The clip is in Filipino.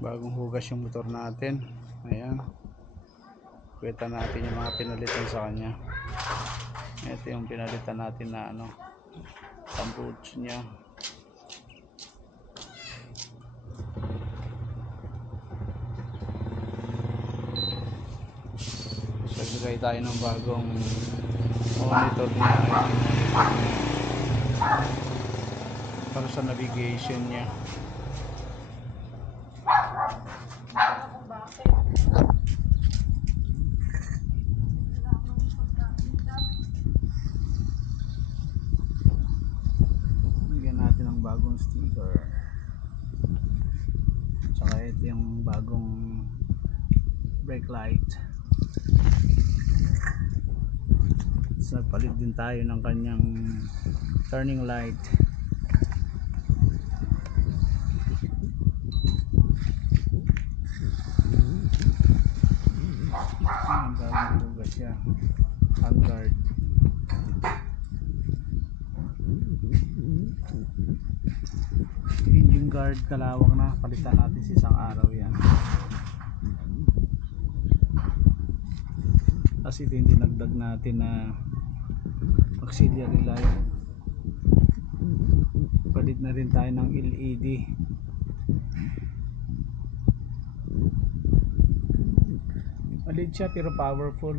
Bagong hugas yung motor natin. Ayan. Kita natin yung mga pinalitan sa kanya. Ito yung pinalitan natin na tambuch niya. So bigay tayo ng bagong monitor niya. Para sa navigation niya. Bigyan natin ng bagong sticker. Tsaka ito yung bagong brake light. So nagpalit din tayo ng kanyang turning light. Ang bagong hugas siya. Handguard. Engine guard kalawang na. Palitan natin sa isang araw yan. Kasi ito yung dinagdag natin na auxiliary light. Palit na rin tayo ng LED. Maliit siya pero powerful.